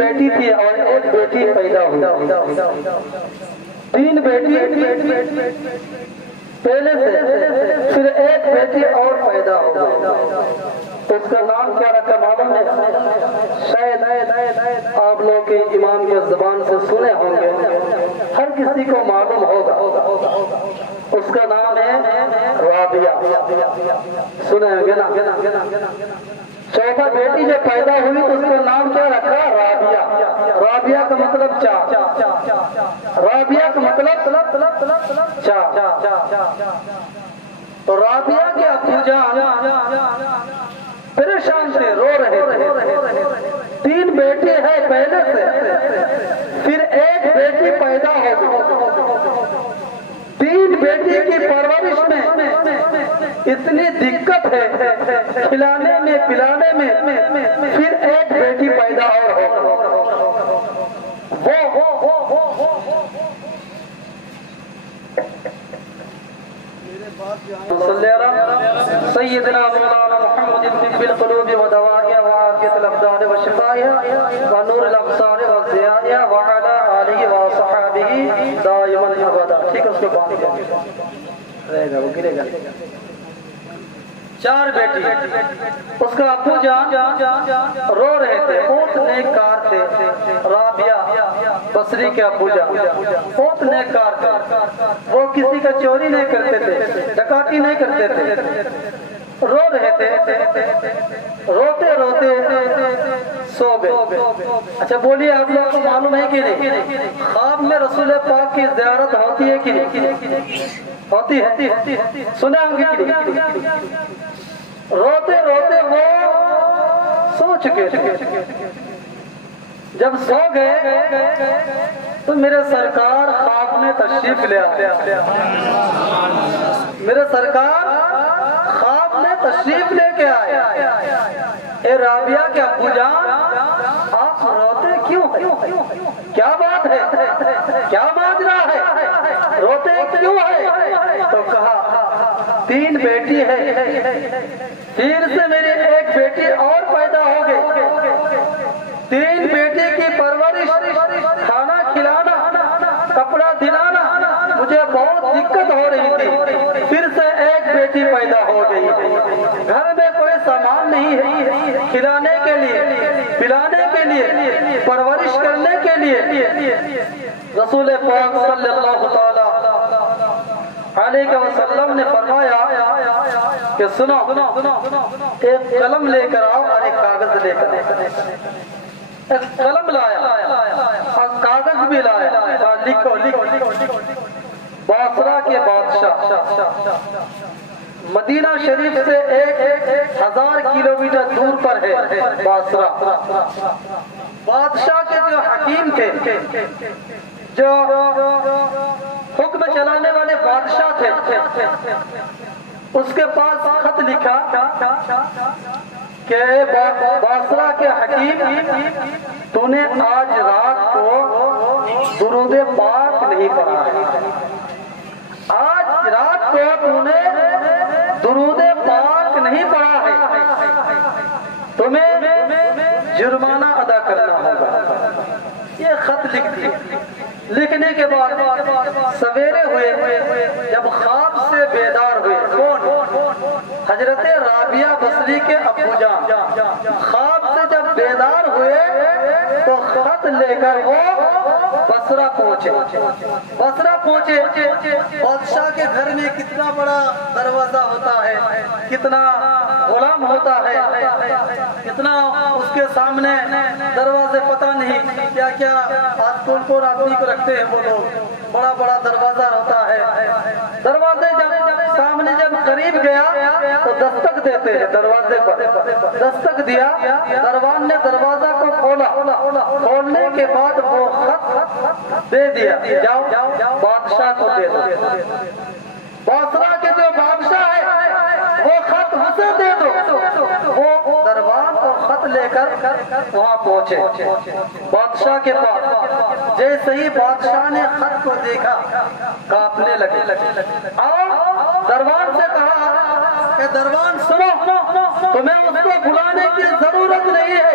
بیٹی تھی اور ایک بیٹی پیدا ہوئی. 3 بیٹی پہلے سے، پھر ایک بیٹی اور پیدا ہو گئی. اس کا نام کیا رکھا معلوم ہے؟ شاید آپ لوگ کے امام کے زبان سے سنے ہوں گے، ہر کسی کو معلوم ہوگا. اس کا نام ہے رابعہ. سنے ہوں گے نا؟ چوتھا بیٹی جب پیدا ہوئی تو اس کا نام کیا رکھا؟ رابعہ. رابعہ کا مطلب چار. رابعہ کا مطلب چار. تو رابعہ کے ابو جان پریشان تھے، رو رہے تھے. 3 بیٹے ہیں پہلے سے، پھر ایک بیٹی پیدا ہو گئی. 3 بیٹی کی پرورش میں اتنی دقت ہے، کھلانے میں پلانے میں، پھر ایک بیٹی پیدا اور ہو سیدنا مولانا محمد طب القلوب ودوائها وعافية الأبدان وشفائها ونور الأبصار وضيائها وعلى آله وصحابه دائما أبدا. ٹھیک ہے، اس کو باندھ دیا رہے گا، وہ گرے گا. 4 بیٹی. اس کا ابو جان رو رہے تھے، بہت نیکار تھے. رابعہ بصری کے ابو جان بہت نیکار تھے. وہ کسی کا چوری نہیں کرتے تھے، ڈکاتی نہیں کرتے تھے. رو رہے تھے، روتے روتے سو گئے. اچھا بولیے، آپ لوگ کو معلوم ہے کہ نہیں خواب میں رسول پاک کی زیارت ہوتی ہے کہ نہیں؟ ہوتی ہے. سنے ہوں گے کہ نہیں؟ روتے روتے وہ سو چکے تھے. جب سو گئے تو میرے سرکار خواب میں تشریف لے آتے. میرے سرکار خواب میں تشریف لے کے آئے. اے رابعہ کے ابو جان، آپ روتے کیوں ہیں؟ کیا بات ہے؟ کیا ماجرا ہے؟ روتے کیوں ہیں؟ تو کہا 3 بیٹی ہے، پھر سے میری ایک بیٹی اور پیدا ہو گئی. 3 بیٹی کی پرورش، کھانا کھلانا، کپڑا دلانا مجھے بہت دقت ہو رہی تھی. پھر سے ایک بیٹی پیدا ہو گئی. گھر میں کوئی سامان نہیں ہے کھلانے کے لیے، پلانے کے لیے، پرورش کرنے کے لیے. رسول پاک صلی اللہ تعالی علیہ وسلم نے فرمایا کہ سنو، ایک قلم لے کر آؤ اور ایک کاغذ لے کر. ایک قلم لایا اور کاغذ بھی لایا اور لکھو. باصرہ کے بادشاہ، مدینہ شریف سے 1000 کلومیٹر دور پر ہے باصرہ. بادشاہ کے جو حکیم تھے، جو حکم چلانے والے بادشاہ تھے، اس کے پاس خط لکھا کہ باصرہ کے حکیم، تو نے آج رات کو درود پاک نہیں پڑھا ہے. آج رات کو تو نے درود پاک نہیں پڑھا ہے، تمہیں جرمانہ ادا کرنا ہوگا. یہ خط لکھ دیا. لکھنے کے بعد سویرے ہوئے، جب خواب سے بیدار ہوئے، کون؟ حضرت رابعہ بصری کے ابو جان خواب سے جب بیدار ہوئے تو خط لے کر وہ بصرہ پہنچے. بادشاہ کے گھر میں کتنا بڑا دروازہ ہوتا ہے، کتنا غلام ہوتا ہے، کتنا اس کے سامنے دروازے، پتہ نہیں کیا کیا کون آدمی کو رکھتے ہیں وہ لوگ. بڑا بڑا دروازہ ہوتا ہے. دروازے جب سامنے جب قریب گیا تو دستک دیتے ہیں. دروازے پر دستک دیا، دروان نے دروازہ کو کھولا. کھولنے کے بعد وہ خط دے دیا، جاؤ بادشاہ کو دے دو. باصرہ کے جو بادشاہ ہے وہ خط اسے دے دو. وہ دربان کو خط لے کر وہاں پہنچے بادشاہ کے پاس. جیسے ہی بادشاہ نے خط کو دیکھا کانپنے لگے اور دربان سے کہا کہ دربان سنو، تمہیں اس کو بلانے کی ضرورت نہیں ہے،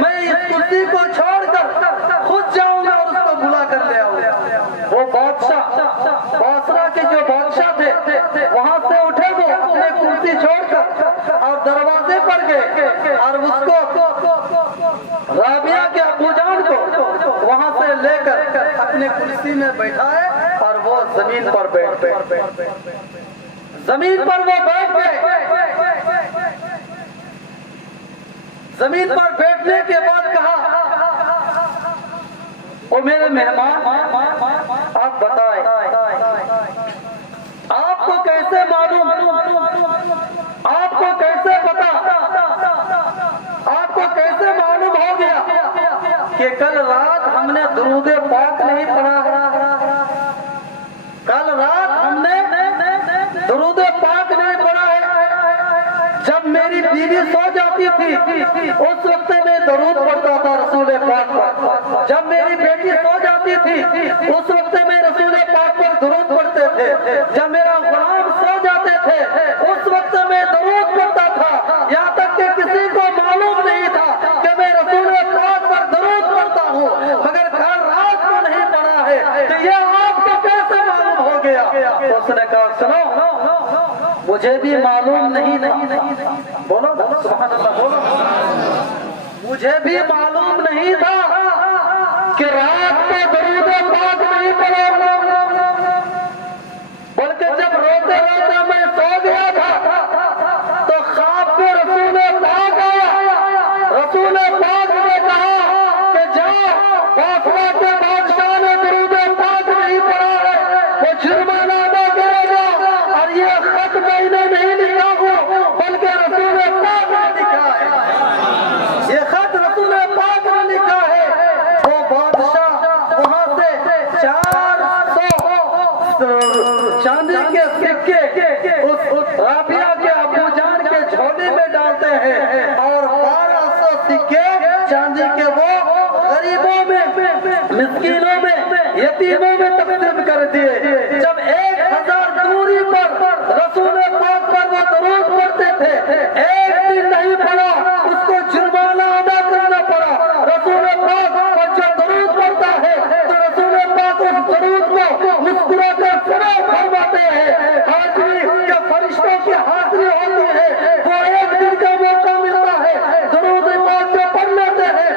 میں اس کرسی کو چھوڑ کر خود جاؤں گا اور اس کو بلا کر لے آؤں گا۔ وہ بادشاہ، باسرا کے جو بادشاہ تھے، وہاں سے اٹھے وہ اپنے کرسی چھوڑ کر اور دروازے پر گئے اور اس کو رابعہ کے ابو جان کو وہاں سے لے کر اپنے کرسی میں بیٹھائے اور وہ زمین پر بیٹھ گئے۔ زمین پر وہ بیٹھ گئے۔ زمین پر بیٹھنے کے بعد کہا، او میرے مہمان، آپ بتائیں آپ کو کیسے معلوم، آپ کو کیسے پتا، آپ کو کیسے معلوم ہو گیا کہ کل رات ہم نے درود پاک نہیں پڑھا ہے؟ کل رات ہم نے درود پاک نہیں پڑھا ہے۔ جب میری بیوی سو جاتی تھی اس وقت میں درود پڑھتا تھا رسول پاک پر، جب میری بیٹی سو جاتی تھی اس وقت میں رسول پاک پر درود پڑھتے تھے، جب میرا غلام سو جاتے تھے اس وقت میں درود پڑھتا تھا، یہاں تک کہ کسی کو معلوم نہیں تھا کہ میں رسول پاک پر درود پڑھتا ہوں، مگر کل رات کو نہیں پڑھا ہے تو یہ آپ کو کیسے معلوم ہو گیا؟ اس نے کہا سنو، مجھے بھی معلوم نہیں تھا، بولو سبحان اللہ، بولو، مجھے بھی معلوم نہیں تھا کہ رات کو درود پاک نہیں پڑھا، بلکہ جب روتے روتے میں سو گیا تھا تو خواب میں رسول پاک آیا، رسول پاک نے کہا کہ جاؤ، باسرا کے بادشاہ نے درود پاک نہیں پڑھا ہے، وہ جرمانہ ادا کرے گا، اور یہ خط میں نے نہیں لکھا ہوں بلکہ رسول پاک نے لکھا ہے، یہ خط رسول پاک نے لکھا ہے۔ وہ بادشاہ وہاں سے 400 چاندی کے سکے اس رابعہ کے ابو جان کے جھولی میں ڈالتے ہیں اور 1200 سکے چاندی کے وہ غریبوں میں، مسکینوں میں، یتیموں میں تقسیم کر دیے۔ جب 1000 دوری پر رسول پاک پر وہ درود پڑھتے تھے، ایک دن نہیں پڑا، اس کو جرمانہ ادا کرنا پڑا۔ رسول پاک پر جو درود پڑھتا ہے تو رسول پاک اس درود کو مسکرا کر سنا فرماتے ہیں۔ حاضری کے فرشتوں کی حاضری ہوتی ہے، وہ ایک دن کا موقع ملتا ہے، درود پاک جو پڑھ لیتے ہیں،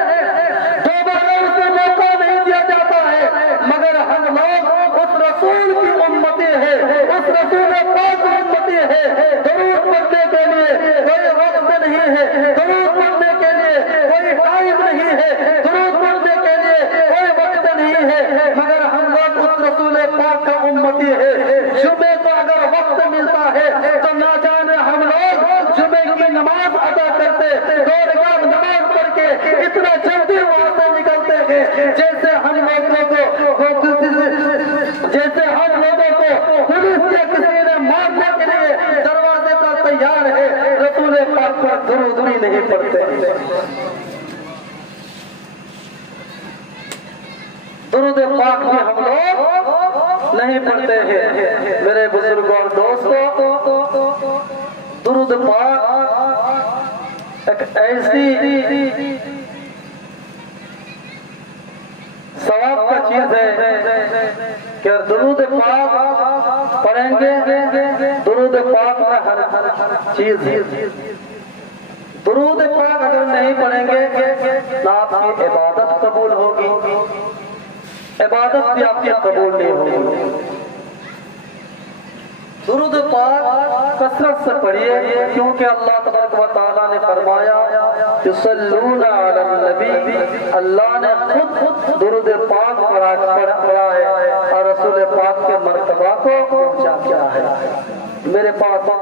دوبارہ اسے موقع نہیں دیا جاتا ہے، مگر ہم لوگ اس رسول کی امتی ہے، اس رسول پاک کی امتی ہے۔ درود پڑھنے کے لیے کوئی وقت نہیں ہے، درود پڑھنے کے لیے کوئی ٹائم نہیں ہے، درود پڑھنے کے لیے کوئی وقت نہیں ہے، مگر ہم لوگ اس رسول پاک کا امتی ہے۔ جمعے کو اگر وقت ملتا ہے تو نہ جانے ہم لوگ جمعے کی نماز ادا کرتے، 2 رکعت نماز پڑھ کے اتنا جلدی وہاں سے نکلتے ہیں جیسے ہم لوگوں کو پولیس یا کسی نے مارنے کے لیے دروازے پر تیار ہے، رسول پاک پر درود بھی نہیں پڑھتے، درود پاک بھی ہم لوگ نہیں پڑھتے ہیں۔ میرے بزرگوں اور دوستوں، درود پاک ایک ایسی ثواب کا چیز ہے کہ درود پاک پڑھیں گے، درود پاک میں ہر چیز ہے۔ درود پاک اگر نہیں پڑھیں گے نہ آپ کی عبادت قبول ہوگی، عبادت بھی آپ کی قبول نہیں ہوگی۔ درود پاک کثرت سے پڑھیے، کیونکہ اللہ تبارک و تعالیٰ نے فرمایا یصلون علی النبی، اللہ نے خود درود پاک پڑھا ہے اور رسول پاک کے مرتبہ کو پہنچا کیا ہے۔ میرے پاس